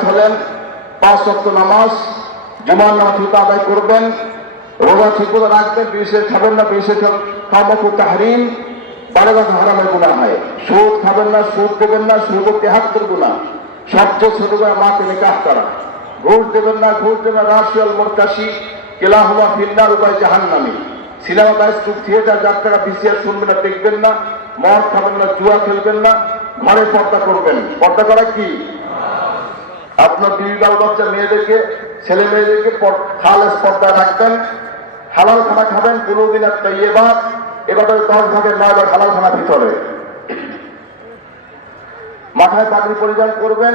কাজ হলেন 5 ওয়াক্ত নামাজ, জুমার নামাজ ঠিক আদায় করবেন, রোজা ঠিক মতো রাখবেন, বিশেষ খাবেন না, বিশেষ কামক তাহরিম, বারেগাত হারামের গুনাহ হয়। সুদ খাবেন না, সুদ দেবেন না, সুদ তেহাত্তর গুনাহ, সবচেয়ে ছোট করে মাকে নিকাহ করা। ঘুষ দেবেন না, ঘুষ দেবেন রাশিয়াল মোরতাসি কেলাহুমা ফিন্নার উপায় জাহান্নামী। সিনেমা বায়োস্কোপ থিয়েটার যাত্রা বিসিআর শুনবেন না, দেখবেন না, মদ খাবেন না, জুয়া খেলবেন না, ঘরে পর্দা করবেন। পর্দা করা কি? আপনার বিবি বাল বাচ্চা মেয়েদেরকে, ছেলে মেয়েদেরকে খালেস পর্দায় রাখবেন, হালাল খানা খাবেন, কোনোদিন একটা এবার 10 ভাগের 9 ভাগ হালাল খানা ভিতরে। মাথায় পাগড়ি পরিধান করবেন,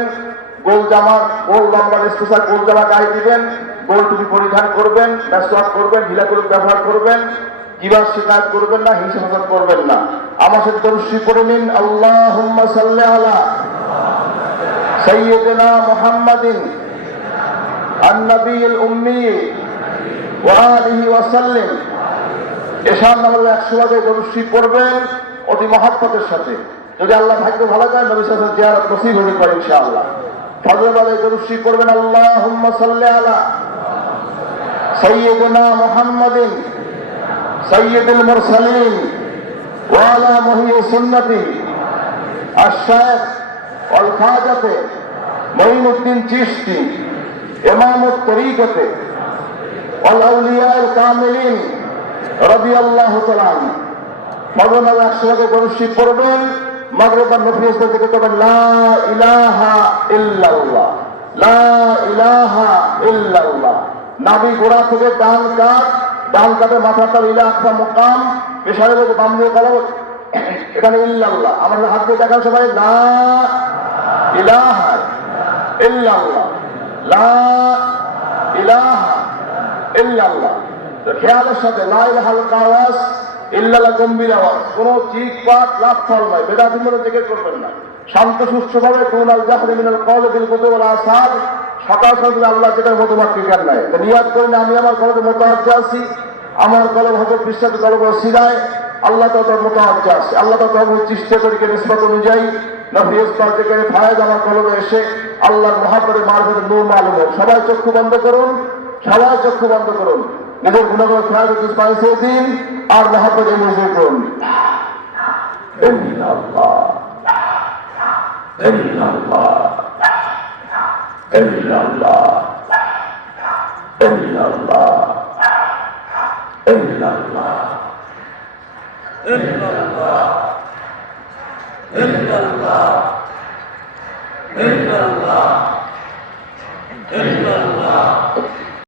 গোল জামা, গোল লম্বা স্পেশাল গোল জামা গায়ে দিবেন, গোল টুপি পরিধান করবেন, মেসওয়াক করবেন, হিলাকুলুক ব্যবহার করবেন, গিবত শিকায়ত করবেন না, হিংসা ফাসাদ করবেন না। আমার সাথে দরুদ শরীফ পড়ে নিন, আল্লাহুম্মা সাল্লি আলা সাইয়্যিদিনা মুহাম্মাদিন আন-নাবিয়্যিল উম্মি ওয়া আলিহি ওয়া সাল্লিম। এশার নামাজে 100 আগে দরুদ শরীফ পড়বেন অতি মহব্বতের সাথে। যদি আল্লাহ ভাগ্য ভালো যায় নবী সাল্লাল্লাহু আলাইহি ওয়াসাল্লাম জিয়ারত নসিব হতে পারে ইনশাআল্লাহ। ফজর নামাজে দরুদ শরীফ পড়বেন, আল্লাহুম্মা সাল্লি আলা সাইয়্যিদিনা মুহাম্মাদিন সাইয়্যিদুল মুরসালিন ওয়া আলা মুহয়্যি সুন্নতি আশ-শাইখ ওয়াল খাজাতে মুঈনুদ্দিন চিশতি ইমামুত তরিকতে ওয়াল আউলিয়াউল কামিলিন রাদিয়াল্লাহু তাআলা আনহু। ফজর নামাজে 100 আগে দরুদ শরীফ পড়বেন, মাগরিব আর নফল ইস্তেগফার থেকে করবেন, লা ইলাহা ইল্লাল্লাহ, লা ইলাহা ইল্লাল্লাহ। নাভি গোড়া থেকে ডান কাতে মাথা তাল ইলা আকবা মুকাম, পেশারের মধ্যে বাম দিয়ে কলম, এখানে ইল্লাল্লাহ। আমাদের হাত দিয়ে দেখান সবাই, লা ইলাহা ইল্লাল্লাহ, লা ইলাহা ইল্লাল্লাহ। তো খেয়ালের সাথে লা ইলাহাল কাওয়াস ইল্লাল্লাহ গম্ভীর আওয়াজ, কোন চিক পাট লাভ ফল নয়, বেদাতির মধ্যে জিকির করবেন না। শান্ত সুস্থভাবে দুনাল জাহরি মিনাল কওলি বিল গুদু ওয়াল আসার, সকাল সকালে আল্লাহ যেটা মতবাক্য জ্ঞান নাই। তো নিয়াত করেন আমি আমার কলবে মুতাওয়াজ্জিহ আছি, আমার কলব হযরত বিশ্বাস কলব সিরায় আল্লাহ তাআলার মুতাওয়াজ্জিহ আছে। আল্লাহ তাআলার চেষ্টা করি কে নিসবত অনুযায়ী নফি ইসবাত থেকে ফায়েজ আমার কলবে এসে আল্লাহর মহব্বতের মারফতের নূর মালুম হোক। সবাই চক্ষু বন্ধ করুন, সবাই চক্ষু বন্ধ করুন, নিজের গুণাগুলো খেয়াল রেখে পাইছে দিন আর মহব্বত এমনি করুন। ইল্লাল্লাহ ইল্লাল্লাহ ইল্লাল্লাহ ইল্লাল্লাহ ইল্লাল্লাহ ইল্লাল্লাহ ইল্লাল্লাহ ইল্লাল্লাহ ইল্লাল্লাহ